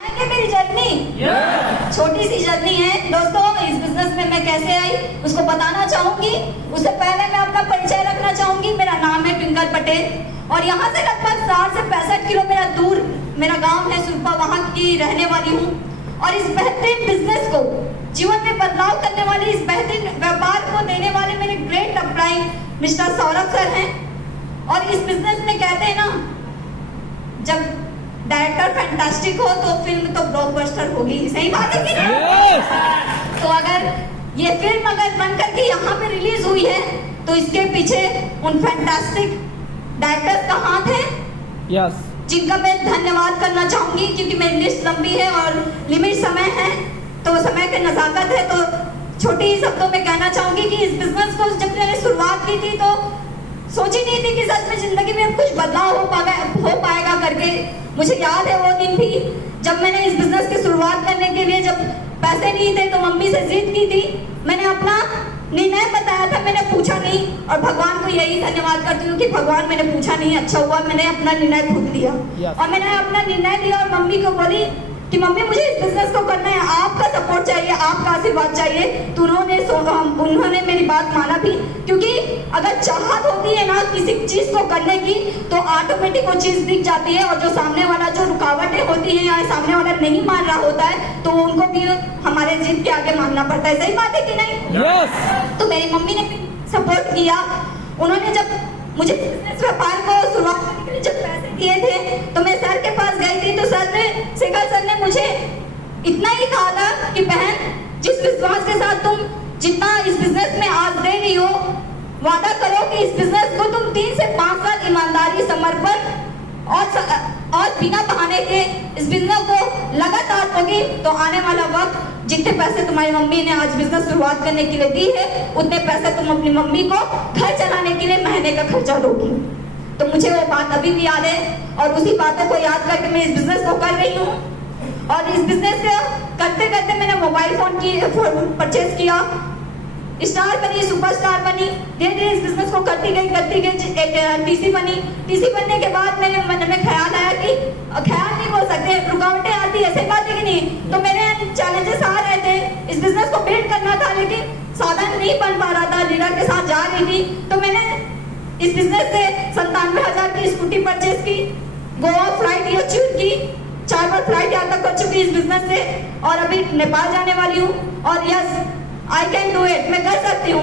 है मेरी जर्नी छोटी सी जर्नी है दोस्तों। इस बिजनेस में मैं कैसे आई उसको बताना चाहूंगी। उससे पहले मैं अपना परिचय रखना चाहूंगी। मेरा नाम है ट्विंकल पटेल और यहाँ से लगभग 60 से 65 किलोमीटर दूर मेरा गांव है सुरपा, वहाँ की रहने वाली हूँ। और इस बेहतरीन बिजनेस को जीवन में बदलाव करने वाले, इस बेहतरीन व्यापार को देने वाले मेरे great upline mister Saurabh sir हैं। और इस बिजनेस में कहते हैं ना, जब डायरेक्टर फैंटास्टिक हो तो फिल्म तो ब्लॉकबस्टर होगी, सही बात है कि नहीं? तो अगर ये फिल्म बन करके यहाँ पे रिलीज हुई है तो इसके पीछे उन फैंटास्टिक डायरेक्टर्स का हाथ है, यस, जिनका मैं धन्यवाद करना चाहूंगी। क्योंकि मेरी लिस्ट लंबी है और लिमिट समय है, तो समय की नजाकत है। तो छोटे ही शब्दों में कहना चाहूंगी कि इस बिजनेस को जब मैंने शुरुआत की थी तो सोची नहीं थी कि सच में जिंदगी में कुछ बदलाव हो पाएगा करके। मुझे याद है वो दिन भी जब मैंने इस बिजनेस की शुरुआत करने के लिए, जब पैसे नहीं थे तो मम्मी से जिद की थी। मैंने अपना निर्णय बताया था, मैंने पूछा नहीं। और भगवान को यही धन्यवाद करती हूँ कि भगवान, मैंने पूछा नहीं, अच्छा हुआ मैंने अपना निर्णय खुद लिया। और मैंने अपना निर्णय लिया और मम्मी को बोली कि मम्मी मुझे इस बिजनेस को करना है, आपका सपोर्ट चाहिए, आपका आशीर्वाद चाहिए। तो उन्होंने मेरी बात माना भी, क्योंकि अगर चाहत होती है ना किसी चीज को करने की तो ऑटोमेटिक वो चीज दिख जाती है। और जो सामने वाला, जो रुकावटें होती हैं या सामने वाला नहीं मान रहा होता है तो उनको भी हमारे जिद के आगे मानना पड़ता है, सही बात है कि नहीं? यस। तो मेरी मम्मी ने भी सपोर्ट किया। उन्होंने जब मुझे बिजनेस व्यापार को शुरुआत करने के लिए जब पैसे दिए थे तो मैं सर के पास गई थी। तो शेखर सर ने मुझे इतना ही कहा था कि बहन, जिस विश्वास के साथ तुम जितना इस बिजनेस में आज दे रही हो, वादा करो कि इस बिजनेस को तुम 3 से 5 साल ईमानदारी, समर्पण और बिना बहाने के इस बिजनेस को लगातार दोगी तो आने वाला वक्त जितने पैसे तुम्हारी मम्मी ने आज बिजनेस शुरुआत करने के लिए दी है, उतने पैसे तुम अपनी मम्मी को घर चलाने के लिए महीने का खर्चा दोगी। तो मुझे वो बात अभी भी याद है और उसी बातों को याद करके मैं इस बिजनेस को कर रही हूँ। और इस बिजनेस को करते करते मैंने मोबाइल फोन परचेज किया, स्टार बनी, सुपरस्टार बनी। धीरे धीरे इस बिजनेस को करती गई टीसी बनी। टीसी बनने के बाद मेरे मन में ख्याल आया कि ख्याल नहीं बोल सकते, रुकावटें आती है, ऐसे बात है कि नहीं? तो मेरे चैलेंजेस आ रहे थे, इस बिजनेस को बिल्ड करना था लेकिन साधन नहीं बन पा रहा था, लीडर के साथ जा रही थी। तो मैंने इस बिजनेस से 97,000 की स्कूटी परचेज की, गोवा फ्लाइट ये चूज की, 4 बार फ्लाइट यहाँ तक कर चुकी इस बिजनेस से और अभी नेपाल जाने वाली हूँ। और yes, I can do it, मैं कर सकती हूँ।